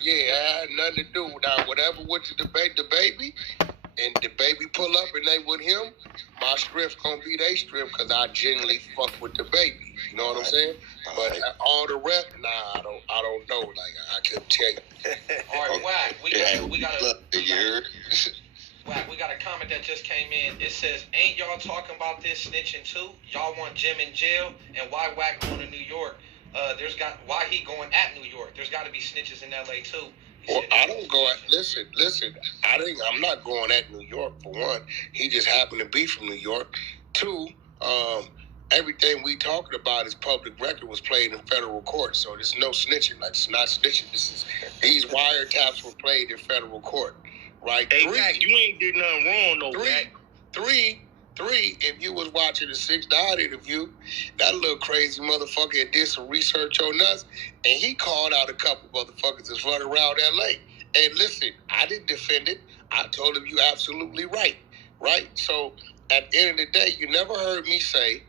Yeah, it had nothing to do with that. Whatever went to debate the baby, and the baby pull up and they with him, my strip's gonna be they strip because I genuinely fuck with the baby. You know what I'm saying? But all the rest, I don't know. Like I couldn't tell you. All right, Wack, we got Wack, we got a comment that just came in. It says, "Ain't y'all talking about this snitching too? Y'all want Jim in jail, and why Wack going to New York? Why he going at New York? There's got to be snitches in LA too." Well, I don't go at, listen, I'm not going at New York, for one. He just happened to be from New York. Two, everything we talking about is public record, was played in federal court, so there's no snitching. Like, it's not snitching. These wiretaps were played in federal court, right? Hey, Wack, you ain't did nothing wrong, though, Wack. Three, if you was watching the 6ix9ine interview, that little crazy motherfucker did some research on us, and he called out a couple motherfuckers that's running around LA. And listen, I didn't defend it. I told him you absolutely right? So at the end of the day, you never heard me say,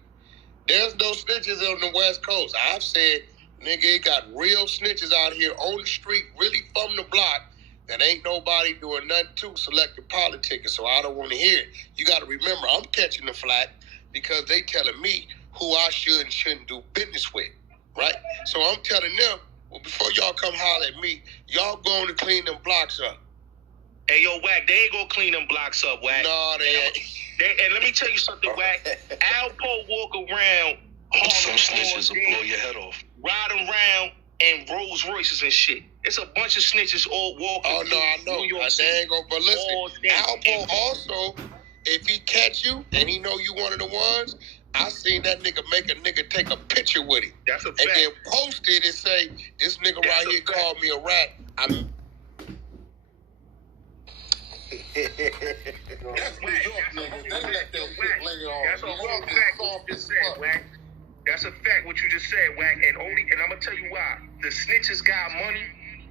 there's no snitches on the West Coast. I've said, nigga, it got real snitches out here on the street, really from the block, that ain't nobody doing nothing to selective politicking, so I don't want to hear it. You got to remember, I'm catching the flack because they telling me who I should and shouldn't do business with, right? So I'm telling them, well, before y'all come holler at me, y'all going to clean them blocks up. Hey, yo, Wack, they ain't gonna clean them blocks up, Wack. No, they ain't. And let me tell you something, Wack. Alpo walk around Harlem, some snitches will blow your head off. Riding around in Rolls Royces and shit. It's a bunch of snitches all walking. Oh, no, I know. New York They ain't gonna, but listen, Alpo also, if he catch you and he know you one of the ones, I seen that nigga make a nigga take a picture with him. That's a fact. And then post it and say, this nigga right here called me a rat. That's a fact what you just said, Wack. And I'm gonna tell you why. The snitches got money,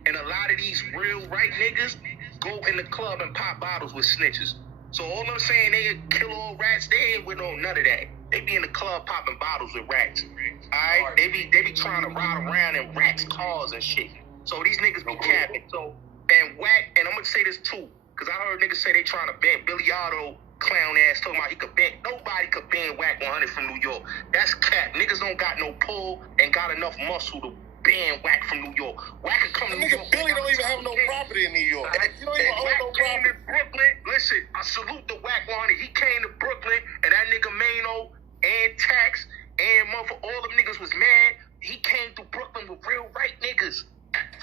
and a lot of these real right niggas go in the club and pop bottles with snitches. So all I'm saying, they kill all rats. They ain't with none of that. They be in the club popping bottles with rats. All right, they be trying to ride around in rats' cars and shit. So these niggas be capping. So and Wack, and I'm gonna say this too, because I heard niggas say they trying to ban Billy Otto, clown ass, talking about he could ban. Nobody could ban Wack 100 from New York. That's cap. Niggas don't got no pull and got enough muscle to ban Wack from New York. Wack could come to New York. Billy don't even have no property in New York. You don't even own no property. Brooklyn, listen, I salute the Wack 100. He came to Brooklyn, and that nigga Mano and Tax and motherfucker, all them niggas was mad. He came to Brooklyn with real right niggas.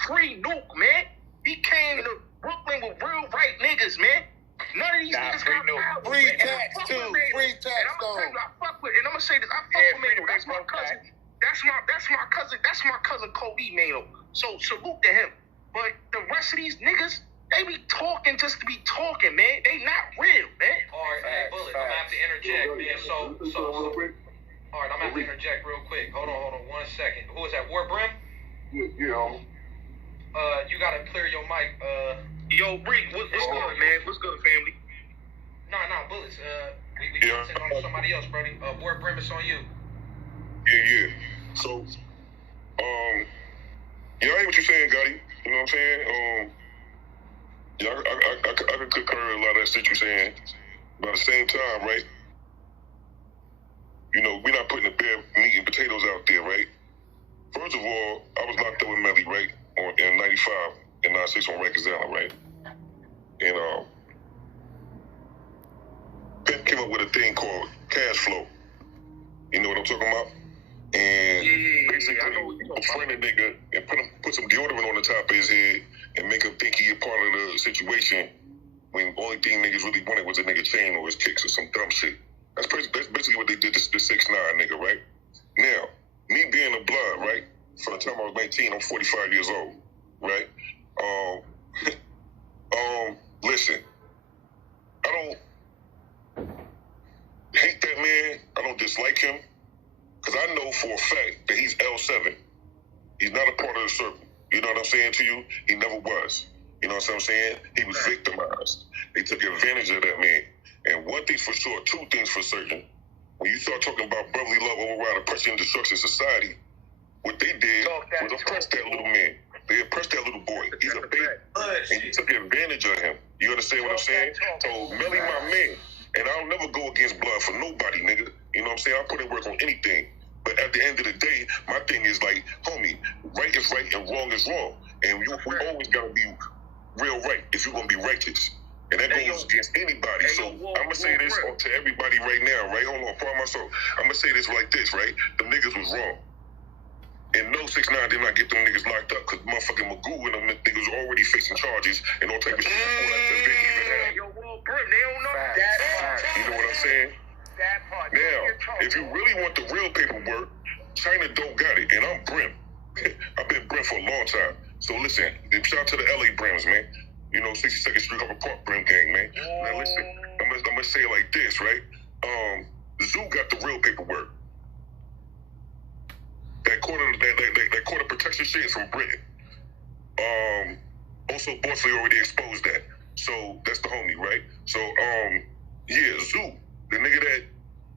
Free Nuke, man. He came to Brooklyn with real right niggas, man. None of these niggas got power. Free Tax, too. Free Tax, though. And I'm gonna say this, I fuck with Mano. That's my cousin. That's my cousin Cody Mano. So salute to him. But the rest of these niggas, they be talking just to be talking, man. They not real, man. All right, hey, Bullet, I'm gonna have to interject, man. So all right, I'm gonna have to interject real quick. Hold on 1 second. Who is that? War Brim? Yeah. You gotta clear your mic. Yo, Breek, what's good, man? What's good, family? Nah, Bullets. We send on to somebody else, Brody. War Brim, it's on you. Yeah. So, I hear what you're saying, Gotti. You know what I'm saying? Yeah, I could concur a lot of that shit you're saying. But at the same time, right? You know, we're not putting the bare meat and potatoes out there, right? First of all, I was locked up with Melly, right? In 95 and 96 on Rikers Island, right? And Penn came up with a thing called cash flow. You know what I'm talking about? And basically, befriend a nigga and put some deodorant on the top of his head and make him think he a part of the situation when the only thing niggas really wanted was a nigga chain or his kicks or some dumb shit. That's basically what they did to the 6ix9ine nigga, right? Now, me being a blood, right? From the time I was 19, I'm 45 years old, right? Listen, I don't hate that man. I don't dislike him. Because I know for a fact that he's L7. He's not a part of the circle. You know what I'm saying to you? He never was. You know what I'm saying? He was victimized. They took advantage of that man. And one thing's for sure, two things for certain. When you start talking about brotherly love override oppression and destruction society, what they did was oppress that little man. They oppressed that little boy. He's a baby. And you took advantage of him. You understand what I'm saying? So Melly my man. And I'll never go against blood for nobody, nigga. You know what I'm saying? I'll put in work on anything. But at the end of the day, my thing is like, homie, right is right and wrong is wrong. And we always gotta be real right if you're gonna be righteous. And that goes against anybody. So I'm gonna say this to everybody right now, right? Hold on, pardon myself. I'm gonna say this like this, right? Them niggas was wrong. And no 6ix9ine did not get them niggas locked up because motherfucking Magoo and them niggas were already facing charges and all type of shit. Yo, Will Brim, they don't know that. You know what I'm saying? That part. Now, if you really want the real paperwork, China don't got it, and I'm Brim. I've been Brim for a long time. So listen, shout out to the LA Brims, man. You know, 62nd Street Upper Park Brim gang, man. Now listen, I'm gonna say it like this, right? Zoo got the real paperwork. That quarter protection shit is from Britain. Also, Bosley already exposed that. So that's the homie, right? So, yeah, Zoo, the nigga that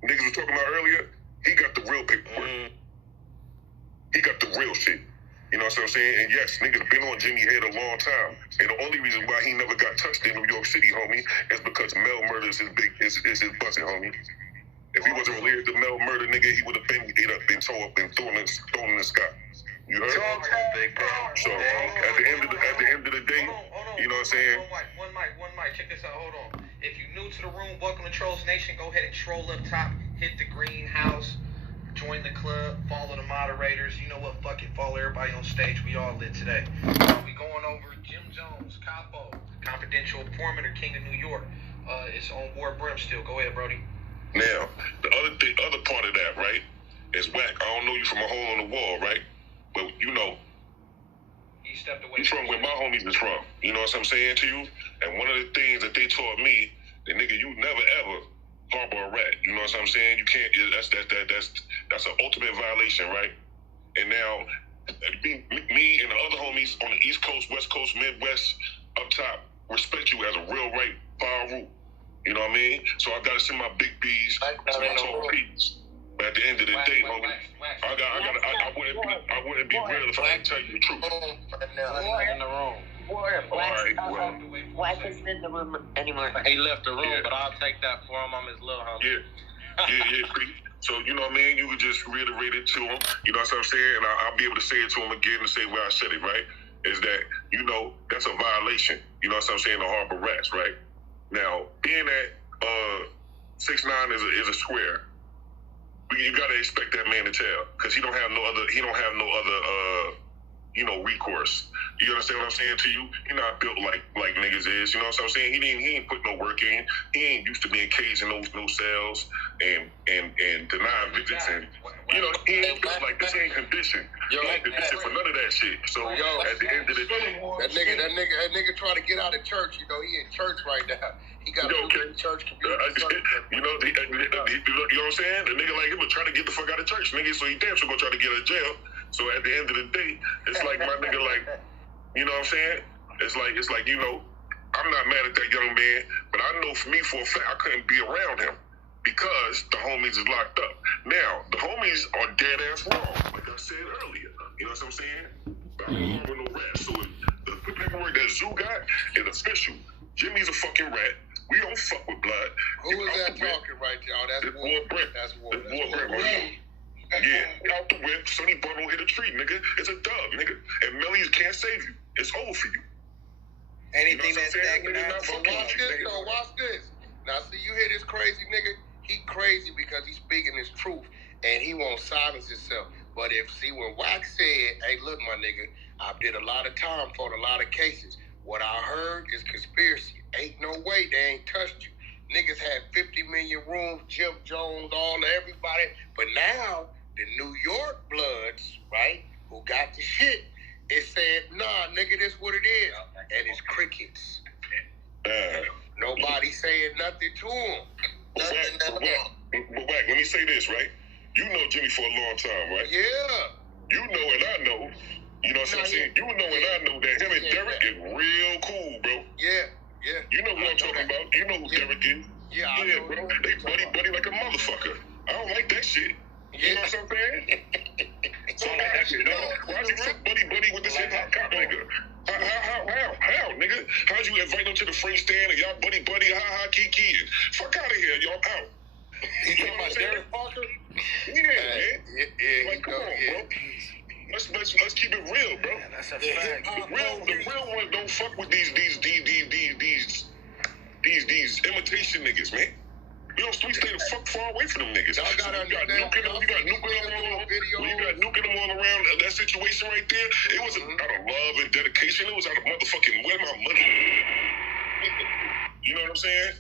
niggas was talking about earlier, he got the real paperwork. He got the real shit. You know what I'm saying? And yes, niggas been on Jimmy Head a long time. And the only reason why he never got touched in New York City, homie, is because Mel murder is his busting, homie. If he wasn't related to Mel murder, nigga, he would have been ate up, been tore up, and thrown in the sky. You heard? So at the end of the day, you know what I'm saying? One mic. Check this out. Hold on. If you're new to the room, welcome to Trollz Nation. Go ahead and troll up top. Hit the greenhouse. Join the club. Follow the moderators. You know what? Fucking follow everybody on stage. We all lit today. We going over Jim Jones, Capo, confidential informant, or King of New York. It's on board Brim still. Go ahead, Brody. Now, the other part of that, right, is Wack. I don't know you from a hole in the wall, right? But you know, he stepped away. You from where my homies is from. You know what I'm saying to you? And one of the things that they taught me, that nigga, you never ever harbor a rat. You know what I'm saying? You can't. That's an ultimate violation, right? And now, me and the other homies on the East Coast, West Coast, Midwest, up top, respect you as a real right fire root. You know what I mean? So I gotta send my big B's to my tall P's. But at the end of the day, homie, I wouldn't be real if I didn't tell you the truth. In the room. Wack isn't in the room anymore. He left the room, but I'll take that for him. I'm his little homie. Yeah, Pete. So, you know what I mean? You could just reiterate it to him. You know what I'm saying? And I'll be able to say it to him again and say where I said it, right? Is that, you know, that's a violation. You know what I'm saying? The harbor rats, right? Now, being that 6ix9ine is a square, you gotta expect that man to tell, because he don't have no other recourse. You understand what I'm saying to you? He not built like niggas is. You know what I'm saying? He ain't put no work in. He ain't used to being caged in no cells and denied visits, and you know, he ain't built like this. Ain't conditioned. He ain't conditioned for none of that shit. So at the end of the day, that nigga trying to get out of church. You know, he in church right now. He got a church community. You know what I'm saying? The nigga like him was trying to get the fuck out of church, nigga. So he damn sure gonna try to get out of jail. So at the end of the day, it's like my nigga, like, you know what I'm saying? It's like, you know, I'm not mad at that young man, but I know for me for a fact I couldn't be around him because the homies is locked up. Now, the homies are dead ass wrong, like I said earlier. You know what I'm saying? But I don't remember no rat. So the paperwork that Zoo got is official. Jimmy's a fucking rat. We don't fuck with blood. Who is that talking right now? That's Boy Brent. That's War. Yeah, out the whip, Sonny Buttle hit a tree, nigga. It's a dub, nigga. And Millies can't save you. It's over for you. Anything that's stacking out. Watch this. Now, see, you hear this crazy nigga? He crazy because he's speaking his truth, and he won't silence himself. But when Wack said, hey, look, my nigga, I did a lot of time for a lot of cases. What I heard is conspiracy. Ain't no way they ain't touched you. Niggas had 50 million rooms, Jim Jones, everybody. But now, the New York Bloods, right, who got the shit, it said, nah, nigga, this what it is. And it's crickets. Nobody saying nothing to him. But Wack, let me say this, right? You know Jimmy for a long time, right? Yeah. You know and I know. You know what I'm saying? You know and I know that him and Derek is real cool, bro. Yeah. You know who I'm talking about. You know who Derek is. Yeah, bro. They buddy like a motherfucker. I don't like that shit. You know what I'm saying? So like that shit. Why you fuck buddy with this hip hop cop nigga? How'd you invite them to the free stand and y'all buddy, ha, kiki? Fuck out of here, y'all out. You talking about Derek Parker? Yeah, man. Yeah, like, come on, bro. Let's keep it real, bro. Yeah, that's a fact. The real ones don't fuck with these imitation niggas, man. You know, we stay the fuck far away from them niggas. Y'all got nuking them all around that situation right there. It wasn't out of love and dedication. It was out of motherfucking, where my money? You know what I'm saying?